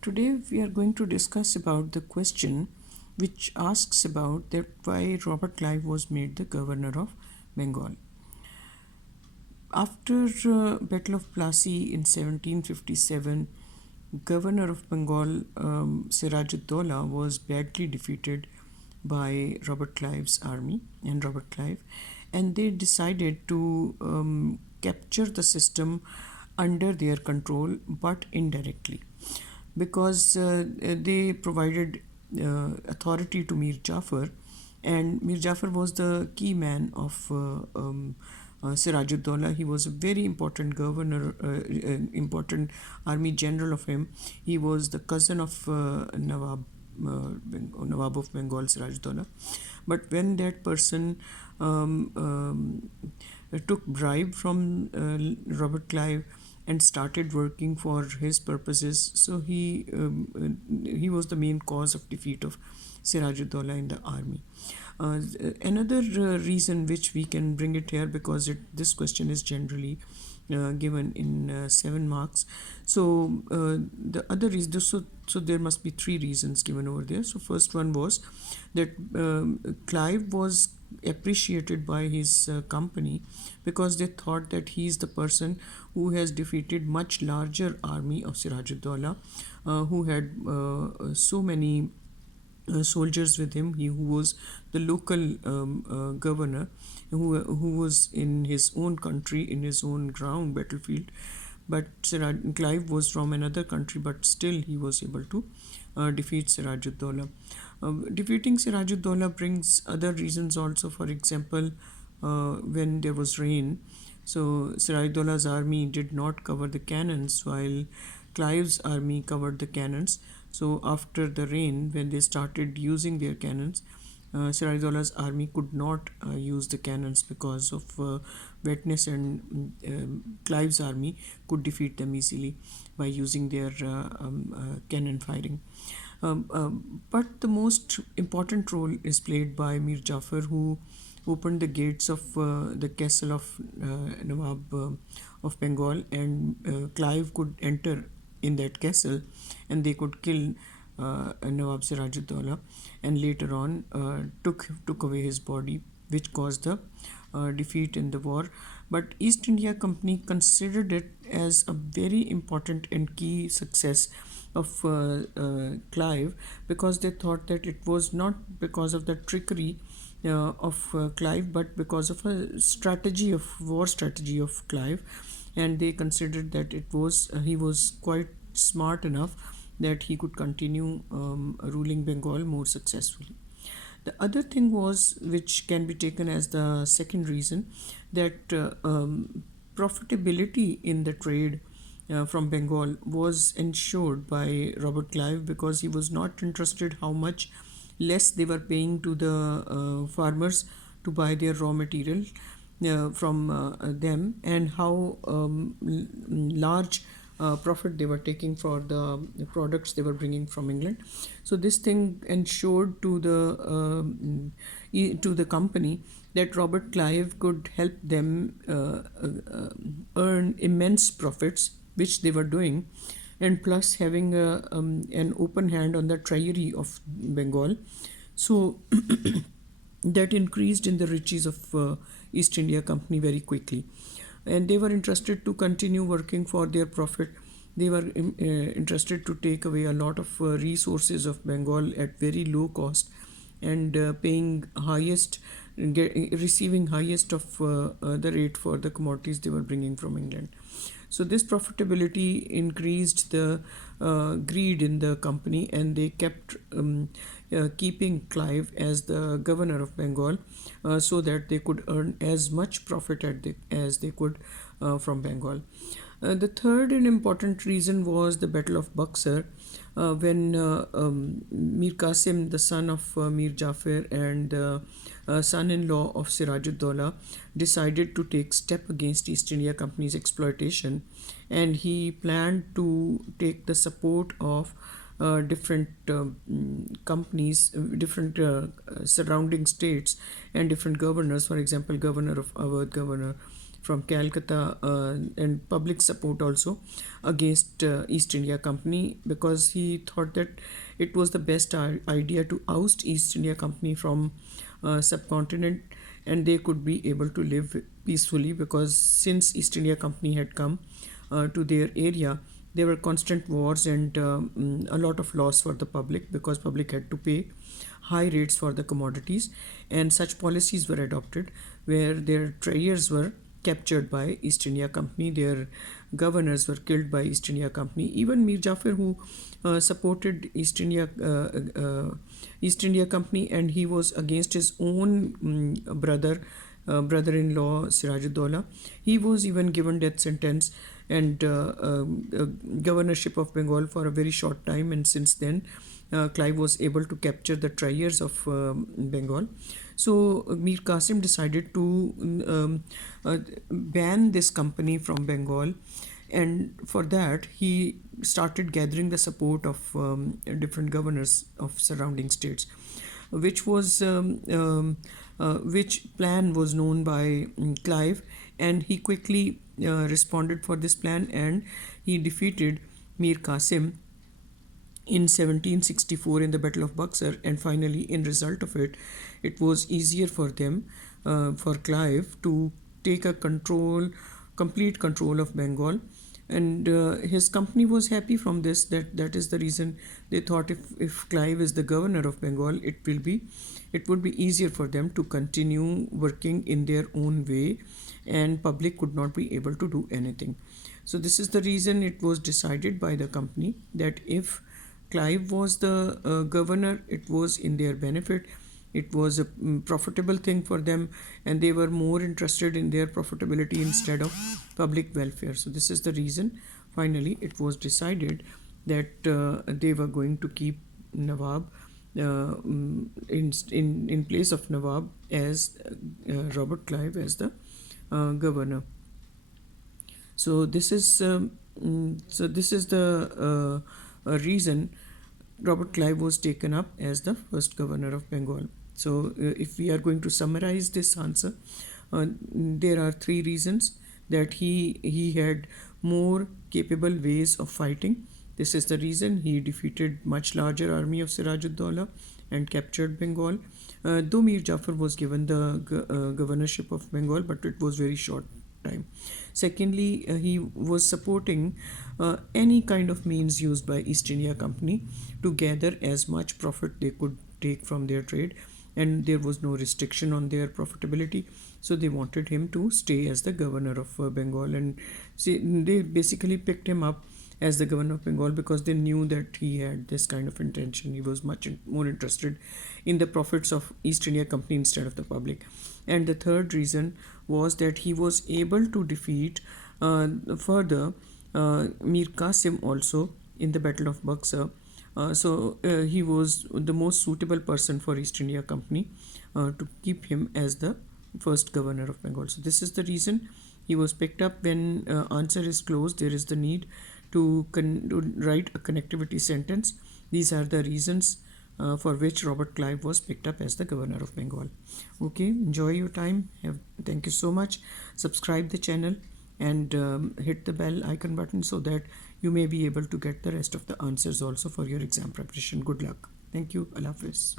Today we are going to discuss about the question which asks about that why Robert Clive was made the governor of Bengal. After Battle of Plassey in 1757, Governor of Bengal Siraj-ud-Dowlah was badly defeated by Robert Clive's army and Robert Clive, and they decided to capture the system under their control but indirectly because they provided authority to Mir Jafar, and Mir Jafar was the key man of Siraj-ud-Dowlah. He was a very important governor, important army general of him. He was the cousin of Nawab of Bengal, Siraj-ud-Dowlah. But when that person took bribe from Robert Clive and started working for his purposes, so he was the main cause of defeat of Siraj-ud-Dowlah in the army. Another reason which we can bring it here, because this question is generally given in 7 marks. So the other reason, so there must be 3 reasons given over there. So first one was that Clive was appreciated by his company because they thought that he is the person who has defeated much larger army of Siraj-ud-Dowlah, who had so many soldiers with him. He who was the local governor, who was in his own country, in his own ground battlefield. But Clive was from another country, but still he was able to defeat Siraj-ud-Dowlah. Defeating Siraj-ud-Dowlah brings other reasons also. For example, when there was rain, so Siraj-ud-Dowlah's army did not cover the cannons while Clive's army covered the cannons. So after the rain, when they started using their cannons, Siraj-ud-Dowlah's army could not use the cannons because of wetness, and Clive's army could defeat them easily by using their cannon firing. But the most important role is played by Mir Jafar, who opened the gates of the castle of Nawab of Bengal, and Clive could enter in that castle and they could kill Nawab Siraj-ud-Dowlah, and later on took away his body, which caused the defeat in the war. But East India Company considered it as a very important and key success of Clive, because they thought that it was not because of the trickery of Clive, but because of a war strategy of Clive, and they considered that he was quite smart enough that he could continue ruling Bengal more successfully. The other thing was, which can be taken as the second reason, that profitability in the trade from Bengal was ensured by Robert Clive, because he was not interested how much less they were paying to the farmers to buy their raw material from them, and how large profit they were taking for the products they were bringing from England. So this thing ensured to the company that Robert Clive could help them earn immense profits, which they were doing, and plus having an open hand on the treasury of Bengal. So that increased in the riches of East India Company very quickly, and they were interested to continue working for their profit. They were interested to take away a lot of resources of Bengal at very low cost, and receiving highest of the rate for the commodities they were bringing from England. So this profitability increased the greed in the company, and they kept keeping Clive as the governor of Bengal, so that they could earn as much profit as they could from Bengal. The third and important reason was the Battle of Buxar, when Mir Qasim, the son of Mir Jafar and son-in-law of Siraj-ud-Dowlah, decided to take step against East India Company's exploitation, and he planned to take the support of different companies, different surrounding states, and different governors. For example, governor of Awadh, governor from Calcutta, and public support also against East India Company, because he thought that it was the best idea to oust East India Company from subcontinent, and they could be able to live peacefully, because since East India Company had come to their area, there were constant wars and a lot of loss for the public, because public had to pay high rates for the commodities, and such policies were adopted where their traders were captured by East India Company, their governors were killed by East India Company. Even Mir Jafar, who supported East India Company, and he was against his own brother-in-law Sirajuddaulah, he was even given death sentence and governorship of Bengal for a very short time, and since then Clive was able to capture the traders of Bengal. So Mir Qasim decided to ban this company from Bengal, and for that he started gathering the support of different governors of surrounding states, which was which plan was known by Clive, and he quickly responded for this plan, and he defeated Mir Qasim in 1764 in the Battle of Buxar, and finally, in result of it, it was easier for them, for Clive, to take complete control of Bengal, and his company was happy from this. That is the reason they thought, if Clive is the governor of Bengal, it would be easier for them to continue working in their own way, and public could not be able to do anything. So this is the reason it was decided by the company that if Clive was the governor, it was in their benefit. It was a profitable thing for them, and they were more interested in their profitability instead of public welfare. So this is the reason finally it was decided that they were going to keep Nawab in place of Nawab as Robert Clive as the governor. So this is the reason Robert Clive was taken up as the first governor of Bengal. So if we are going to summarize this answer, there are three reasons: that he had more capable ways of fighting. This is the reason he defeated much larger army of Sirajuddaulah and captured Bengal. Though Mir Jafar was given the governorship of Bengal, but it was very short time. Secondly, he was supporting any kind of means used by East India Company to gather as much profit they could take from their trade, and there was no restriction on their profitability. So they wanted him to stay as the governor of Bengal, and they basically picked him up as the governor of Bengal because they knew that he had this kind of intention. He was much more interested in the profits of East India Company instead of the public. And the third reason was that he was able to defeat further Mir Qasim also in the Battle of Buxar. So he was the most suitable person for East India Company to keep him as the first governor of Bengal. So this is the reason he was picked up. When answer is closed, there is the need to write a connectivity sentence. These are the reasons for which Robert Clive was picked up as the governor of Bengal. Okay, enjoy your time. Thank you so much. Subscribe the channel and hit the bell icon button so that you may be able to get the rest of the answers also for your exam preparation. Good luck. Thank you. Allah Hafiz.